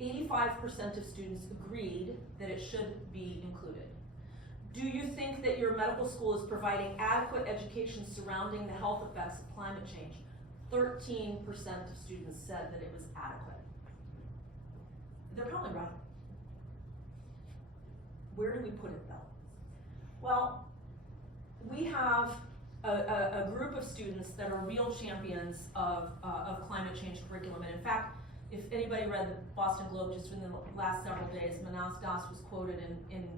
85% of students agreed that it should be included. Do you think that your medical school is providing adequate education surrounding the health effects of climate change? 13% of students said that it was adequate. They're probably right. Where do we put it though? Well, we have a group of students that are real champions of climate change curriculum. And in fact, if anybody read the Boston Globe just in the last several days, Manas Das was quoted in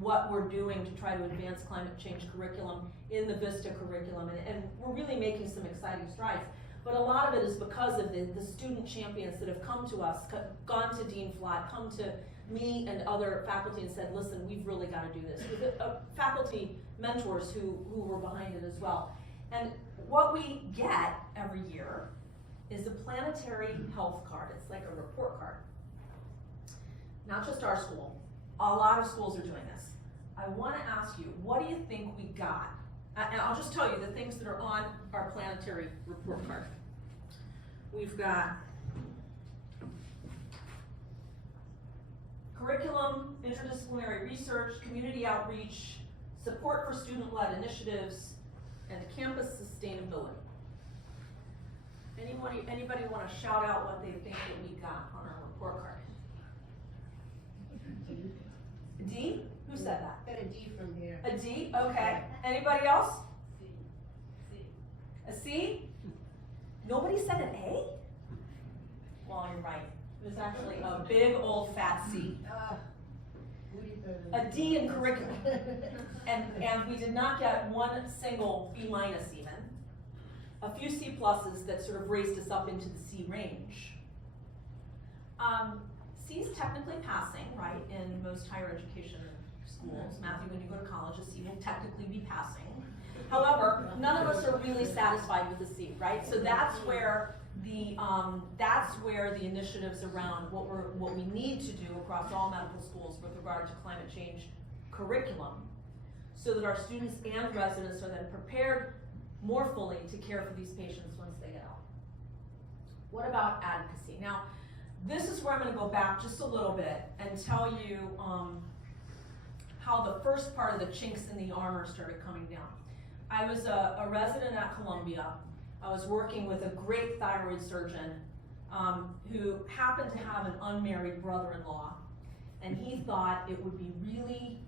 what we're doing to try to advance climate change curriculum in the VISTA curriculum. And we're really making some exciting strides. But a lot of it is because of the student champions that have come to us, gone to Dean Flatt, come to me and other faculty and said, listen, we've really got to do this. With faculty mentors who were behind it as well. And what we get every year is a planetary health card. It's like a report card. Not just our school. A lot of schools are doing this. I want to ask you, what do you think we got? And I'll just tell you the things that are on our planetary report card. We've got curriculum, interdisciplinary research, community outreach, support for student-led initiatives, and campus sustainability. Anybody want to shout out what they think that we got on our report card? D? Who said that? Got a D from here. A D? Okay. Anybody else? C. A C? Nobody said an A? Well, you're right. It was actually a big old fat C. A D in curriculum. And we did not get one single B minus even. A few C pluses that sort of raised us up into the C range. C is technically passing, right, in most higher education schools. Matthew, when you go to college, a C will technically be passing. However, none of us are really satisfied with the C, right? So that's where the initiatives around what we need to do across all medical schools with regard to climate change curriculum, so that our students and residents are then prepared more fully to care for these patients once they get out. What about advocacy? Now, this is where I'm going to go back just a little bit and tell you how the first part of the chinks in the armor started coming down. I was a resident at Columbia. I was working with a great thyroid surgeon who happened to have an unmarried brother-in-law, and he thought it would be really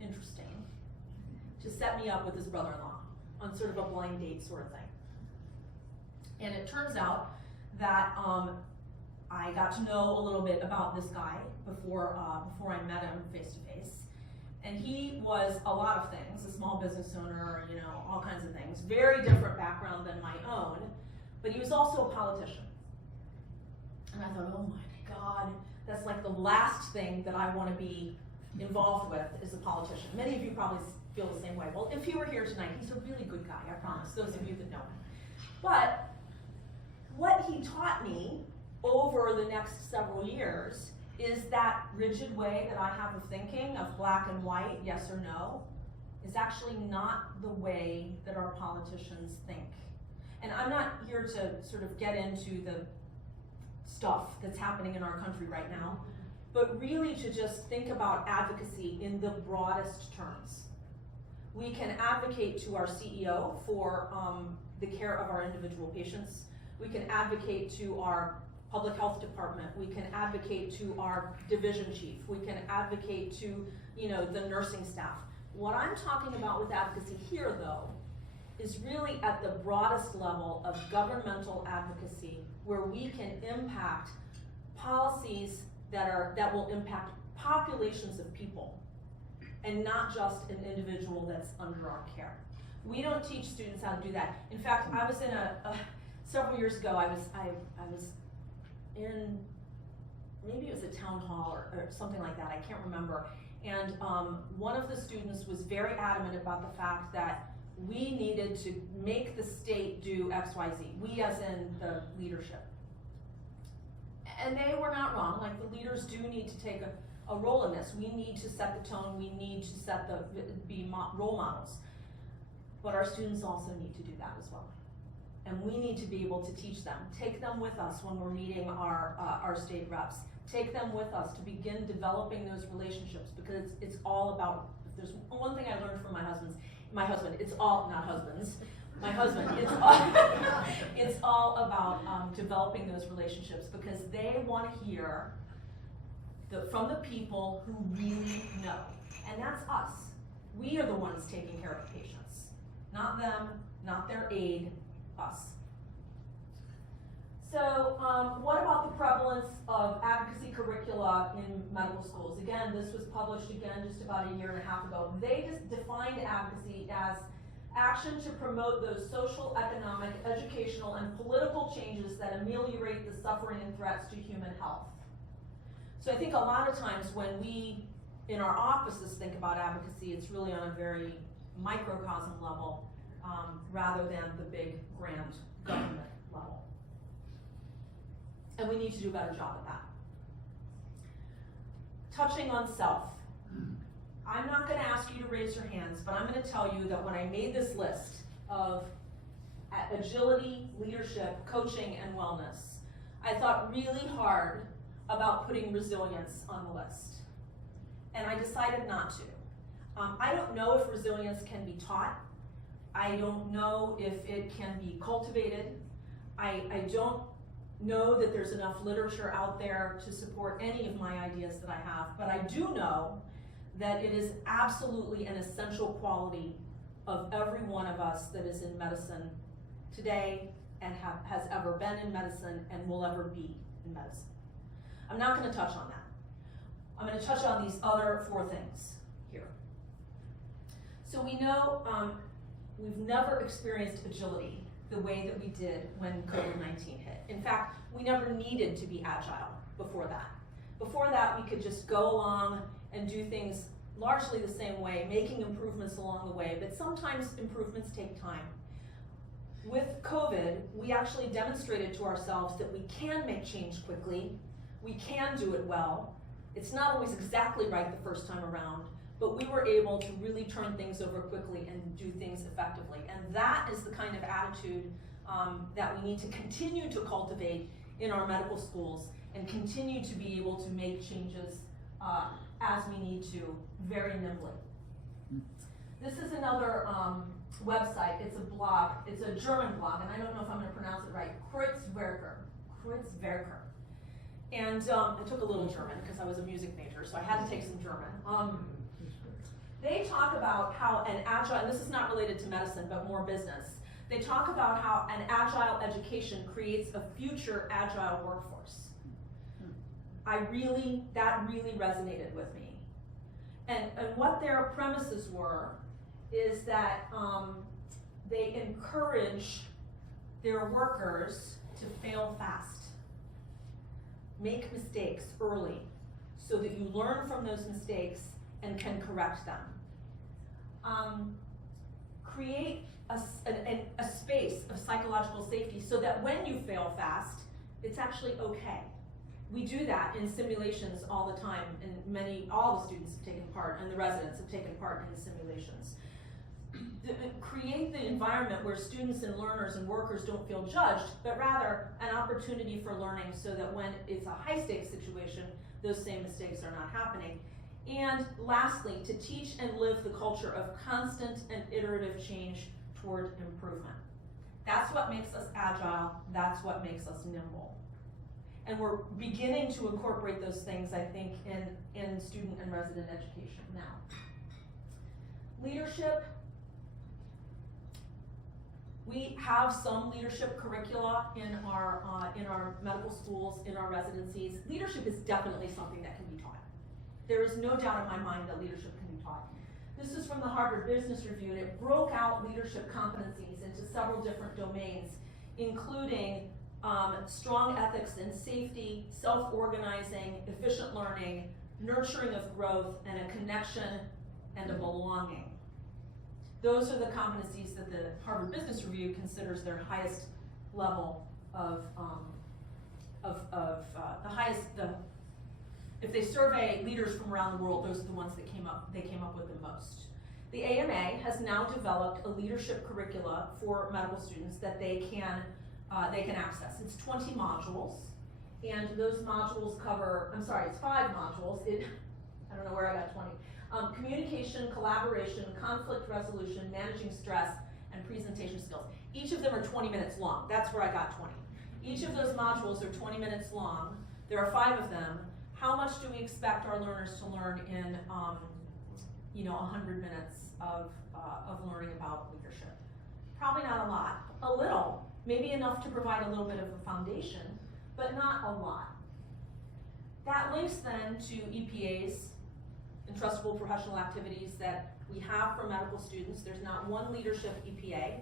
interesting to set me up with his brother-in-law on sort of a blind date sort of thing. And it turns out that I got to know a little bit about this guy before I met him face to face. And he was a lot of things, a small business owner, you know, all kinds of things. Very different background than my own, but he was also a politician. And I thought, oh my God, that's like the last thing that I want to be involved with is a politician. Many of you probably feel the same way. Well, if he were here tonight, he's a really good guy, I promise, those of you that know him. But what he taught me over the next several years is that rigid way that I have of thinking, of black and white, yes or no, is actually not the way that our politicians think. And I'm not here to sort of get into the stuff that's happening in our country right now, but really to just think about advocacy in the broadest terms. We can advocate to our CEO for the care of our individual patients. We can advocate to our public health department. We can advocate to our division chief. We can advocate to, the nursing staff. What I'm talking about with advocacy here, though, is really at the broadest level of governmental advocacy, where we can impact policies that will impact populations of people, and not just an individual that's under our care. We don't teach students how to do that. In fact, I was in several years ago, I was in, maybe it was a town hall or something like that, I can't remember. And one of the students was very adamant about the fact that we needed to make the state do X, Y, Z. We as in the leadership. And they were not wrong. Like, the leaders do need to take a role in this. We need to set the tone. We need to be role models. But our students also need to do that as well. And we need to be able to teach them. Take them with us when we're meeting our state reps. Take them with us to begin developing those relationships, because it's all about, if there's one thing I learned from my husband, it's all, not husbands, my husband, it's all about developing those relationships, because they want to hear from the people who really know. And that's us. We are the ones taking care of the patients. Not them, not their aide, us. So what about the prevalence of advocacy curricula in medical schools? Again, this was published just about a year and a half ago. They just defined advocacy as action to promote those social, economic, educational, and political changes that ameliorate the suffering and threats to human health. So I think a lot of times when we, in our offices, think about advocacy, it's really on a very microcosm level, rather than the big, grand government level. And we need to do a better job at that. Touching on self. I'm not going to ask you to raise your hands, but I'm going to tell you that when I made this list of agility, leadership, coaching, and wellness, I thought really hard about putting resilience on the list. And I decided not to. I don't know if resilience can be taught. I don't know if it can be cultivated. I don't know that there's enough literature out there to support any of my ideas that I have, but I do know that it is absolutely an essential quality of every one of us that is in medicine today and has ever been in medicine and will ever be in medicine. I'm not going to touch on that. I'm going to touch on these other 4 things here. So we know we've never experienced agility the way that we did when COVID-19 hit. In fact, we never needed to be agile before that. Before that, we could just go along and do things largely the same way, making improvements along the way, but sometimes improvements take time. With COVID, we actually demonstrated to ourselves that we can make change quickly, we can do it well. It's not always exactly right the first time around, but we were able to really turn things over quickly and do things effectively. And that is the kind of attitude that we need to continue to cultivate in our medical schools and continue to be able to make changes as we need to, very nimbly. This is another website. It's a blog. It's a German blog, and I don't know if I'm going to pronounce it right. Kreuzwerker. And I took a little German because I was a music major, so I had to take some German. They talk about how an agile, and this is not related to medicine, but more business. They talk about how an agile education creates a future agile workforce. That really resonated with me. And what their premises were is that they encourage their workers to fail fast. Make mistakes early so that you learn from those mistakes and can correct them. Create a space of psychological safety so that when you fail fast, it's actually okay. We do that in simulations all the time, and all the students have taken part, and the residents have taken part in the simulations. create the environment where students and learners and workers don't feel judged, but rather an opportunity for learning so that when it's a high stakes situation, those same mistakes are not happening. And lastly, to teach and live the culture of constant and iterative change toward improvement. That's what makes us agile, that's what makes us nimble. And we're beginning to incorporate those things, I think, in student and resident education now. Leadership. We have some leadership curricula in our medical schools, in our residencies. Leadership is definitely something that can be taught. There is no doubt in my mind that leadership can be taught. This is from the Harvard Business Review, and it broke out leadership competencies into several different domains, including strong ethics and safety, self-organizing, efficient learning, nurturing of growth, and a connection and a belonging. Those are the competencies that the Harvard Business Review considers their highest level of if they survey leaders from around the world, those are the ones that they came up with the most. The AMA has now developed a leadership curricula for medical students that they can access. It's 20 modules, and those modules cover, it's 5 modules. I don't know where I got 20. Communication, collaboration, conflict resolution, managing stress, and presentation skills. Each of them are 20 minutes long. That's where I got 20. Each of those modules are 20 minutes long. There are 5 of them. How much do we expect our learners to learn in 100 minutes of learning about leadership? Probably not a lot. A little, maybe enough to provide a little bit of a foundation, but not a lot. That links then to EPAs, entrustable professional activities, that we have for medical students. There's not one leadership EPA,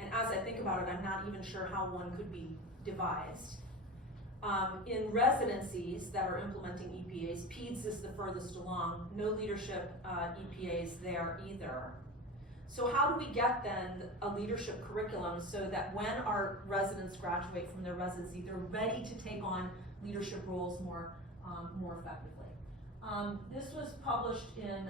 and as I think about it, I'm not even sure how one could be devised. In residencies that are implementing EPAs, PEDS is the furthest along, no leadership EPAs there either. So how do we get then a leadership curriculum so that when our residents graduate from their residency, they're ready to take on leadership roles more effectively? This was published in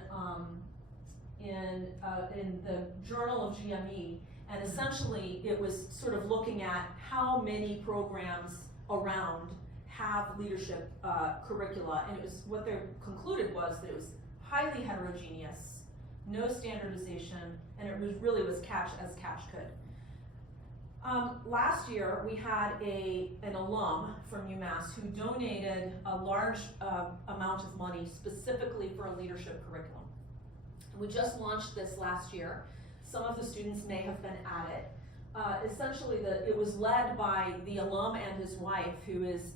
the Journal of GME, and essentially it was sort of looking at how many programs around have leadership curricula, and it was what they concluded was that it was highly heterogeneous, no standardization, and it was catch as catch could. Last year, we had an alum from UMass who donated a large amount of money specifically for a leadership curriculum. We just launched this last year. Some of the students may have been at it. Essentially, it was led by the alum and his wife, who is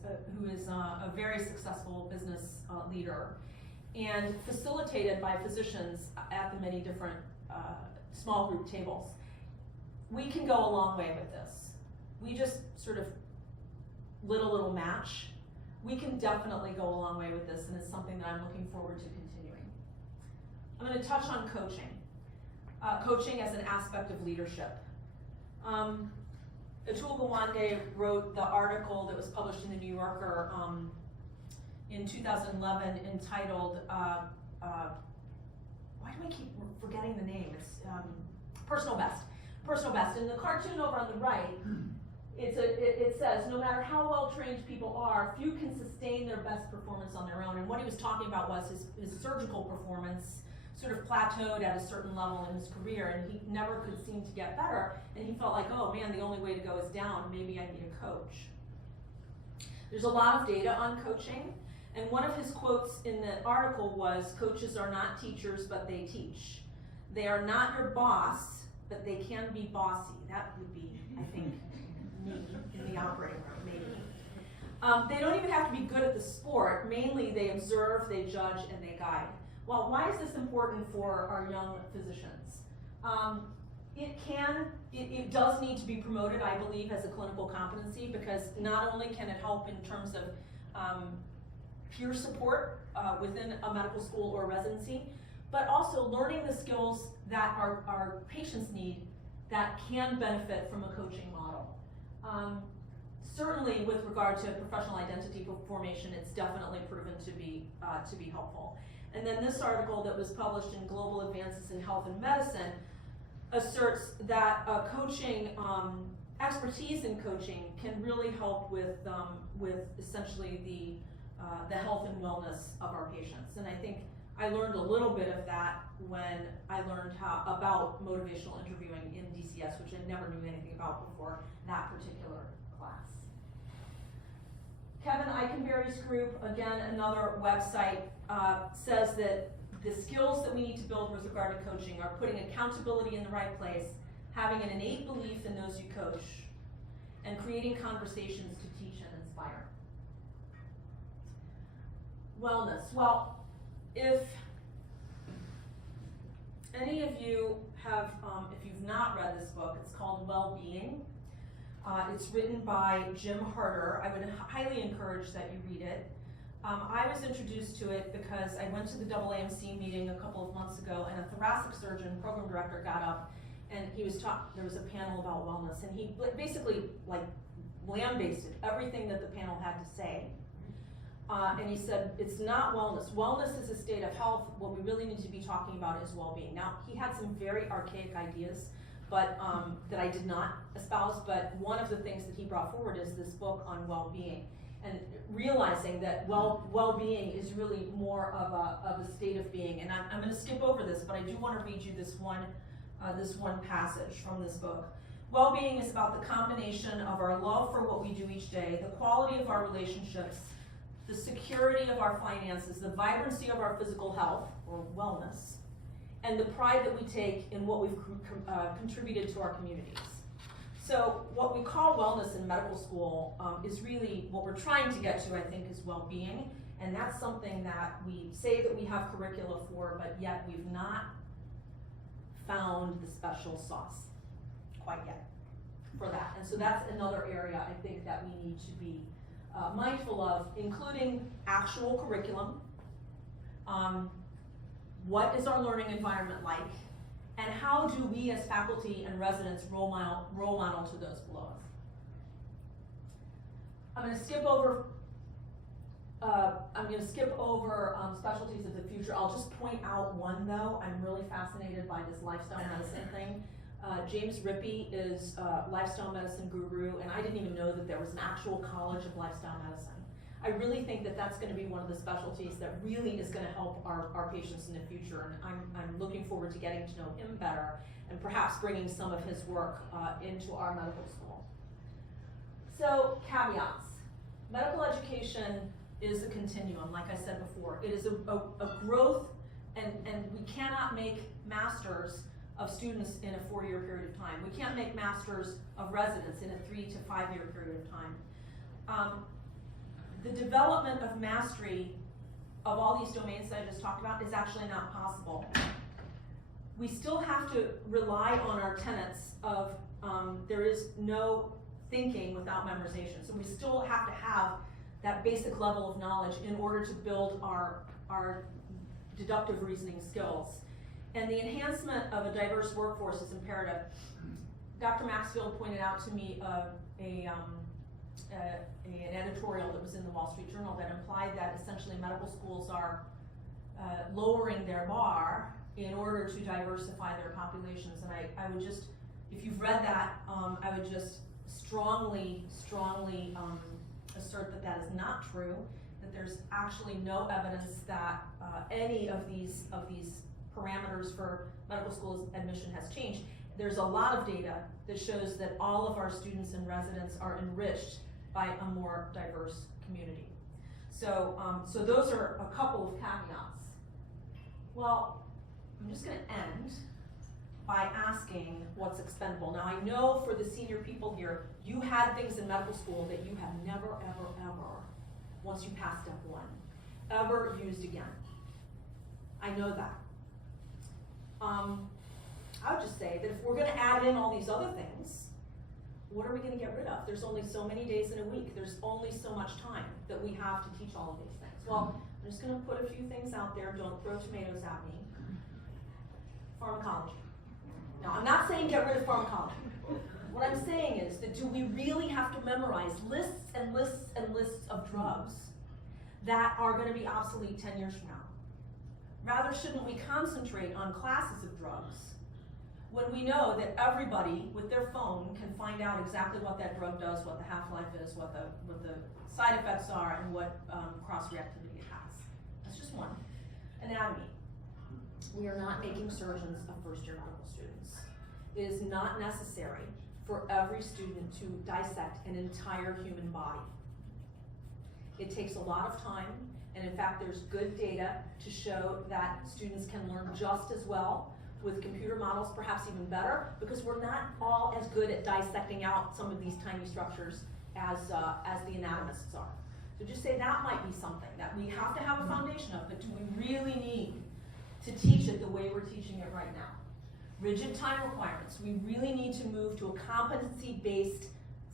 a very successful business leader, and facilitated by physicians at the many different small group tables. We can go a long way with this. We just sort of lit a little match. We can definitely go a long way with this, and it's something that I'm looking forward to continuing. I'm going to touch on coaching. Coaching as an aspect of leadership. Atul Gawande wrote the article that was published in the New Yorker in 2011 entitled, why do I keep forgetting the name? It's Personal Best. Personal Best. In the cartoon over on the right, it says, no matter how well trained people are, few can sustain their best performance on their own. And what he was talking about was his surgical performance sort of plateaued at a certain level in his career, and he never could seem to get better. And he felt like, oh man, the only way to go is down. Maybe I need a coach. There's a lot of data on coaching. And one of his quotes in the article was, coaches are not teachers, but they teach. They are not your boss, but they can be bossy. That would be, I think, me in the operating room, maybe. They don't even have to be good at the sport. Mainly, they observe, they judge, and they guide. Well, why is this important for our young physicians? It does need to be promoted, I believe, as a clinical competency, because not only can it help in terms of peer support within a medical school or residency, but also learning the skills that our patients need that can benefit from a coaching model. Certainly with regard to professional identity formation, it's definitely proven to be helpful. And then this article that was published in Global Advances in Health and Medicine asserts that coaching, expertise in coaching can really help with essentially the health and wellness of our patients. And I think I learned a little bit of that when I learned about motivational interviewing in DCS, which I never knew anything about before that particular class. Kevin Eikenberry's group, again, another website, says that the skills that we need to build with regard to coaching are putting accountability in the right place, having an innate belief in those you coach, and creating conversations to teach and inspire. Wellness. Well, if any of you have, if you've not read this book, it's called Well-Being. It's written by Jim Harder. I would highly encourage that you read it. I was introduced to it because I went to the AAMC meeting a couple of months ago, and a thoracic surgeon, program director, got up and he was there was a panel about wellness, and he basically like lambasted everything that the panel had to say. And he said, it's not wellness. Wellness is a state of health. What we really need to be talking about is well-being. Now, he had some very archaic ideas, but that I did not espouse, but one of the things that he brought forward is this book on well-being, and realizing that well-being is really more of a state of being. And I'm going to skip over this, but I do want to read you this one passage from this book. Well-being is about the combination of our love for what we do each day, the quality of our relationships, the security of our finances, the vibrancy of our physical health, or wellness, and the pride that we take in what we've contributed to our communities. So what we call wellness in medical school is really what we're trying to get to, I think, is well-being. And that's something that we say that we have curricula for, but yet we've not found the special sauce quite yet for that. And so that's another area I think that we need to be mindful of, including actual curriculum. What is our learning environment like? And how do we as faculty and residents role model to those below us? I'm going to skip over specialties of the future. I'll just point out one though. I'm really fascinated by this lifestyle medicine thing. James Rippey is a lifestyle medicine guru, and I didn't even know that there was an actual college of lifestyle medicine. I really think that that's going to be one of the specialties that really is going to help our patients in the future, and I'm looking forward to getting to know him better and perhaps bringing some of his work into our medical school. So, caveats. Medical education is a continuum, like I said before. It is a growth, and we cannot make masters of students in a 4-year period of time. We can't make masters of residents in a 3 to 5 year period of time. The development of mastery of all these domains that I just talked about is actually not possible. We still have to rely on our tenets of there is no thinking without memorization. So we still have to have that basic level of knowledge in order to build our deductive reasoning skills. And the enhancement of a diverse workforce is imperative. Dr. Maxfield pointed out to me an editorial that was in the Wall Street Journal that implied that essentially medical schools are lowering their bar in order to diversify their populations. And I would just, if you've read that, I would just strongly assert that that is not true, that there's actually no evidence that any of these parameters for medical school admission has changed. There's a lot of data that shows that all of our students and residents are enriched by a more diverse community. So, so those are a couple of caveats. Well, I'm just going to end by asking what's expendable. Now, I know for the senior people here, you had things in medical school that you have never, ever, ever, once you passed step 1, ever used again. I know that. I would just say that if we're going to add in all these other things, what are we going to get rid of? There's only so many days in a week. There's only so much time that we have to teach all of these things. Well, I'm just going to put a few things out there. Don't throw tomatoes at me. Pharmacology. Now, I'm not saying get rid of pharmacology. What I'm saying is that do we really have to memorize lists and lists and lists of drugs that are going to be obsolete 10 years from now? Rather, shouldn't we concentrate on classes of drugs when we know that everybody with their phone can find out exactly what that drug does, what the half-life is, what the side effects are, and what cross-reactivity it has. That's just one. Anatomy. We are not making surgeons of first-year medical students. It is not necessary for every student to dissect an entire human body. It takes a lot of time, and in fact, there's good data to show that students can learn just as well with computer models, perhaps even better, because we're not all as good at dissecting out some of these tiny structures as the anatomists are. So just say that might be something that we have to have a foundation of, but do we really need to teach it the way we're teaching it right now? Rigid time requirements. We really need to move to a competency-based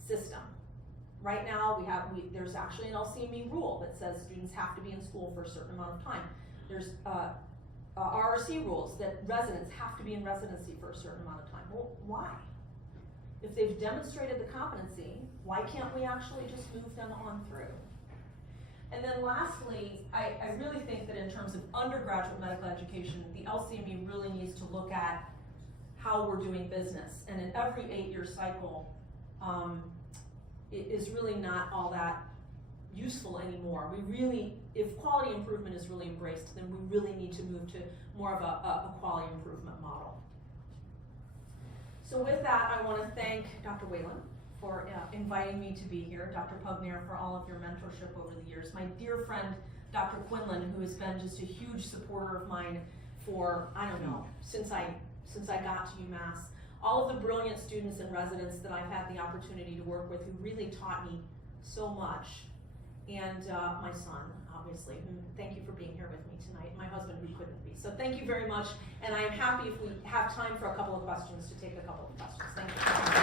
system. Right now, there's actually an LCME rule that says students have to be in school for a certain amount of time. There's RRC rules that residents have to be in residency for a certain amount of time. Well, why? If they've demonstrated the competency, why can't we actually just move them on through? And then lastly, I really think that in terms of undergraduate medical education, the LCME really needs to look at how we're doing business. And in every 8-year cycle, it is really not all that useful anymore. We really, if quality improvement is really embraced, then we really need to move to more of a quality improvement model. So with that, I want to thank Dr. Whalen for inviting me to be here, Dr. Pugnair for all of your mentorship over the years, my dear friend, Dr. Quinlan, who has been just a huge supporter of mine for, I don't know, since I got to UMass, all of the brilliant students and residents that I've had the opportunity to work with who really taught me so much, and my son, obviously, who, thank you for being here with me tonight, my husband who couldn't be. So thank you very much, and I am happy if we have time for a couple of questions to take a couple of questions. Thank you.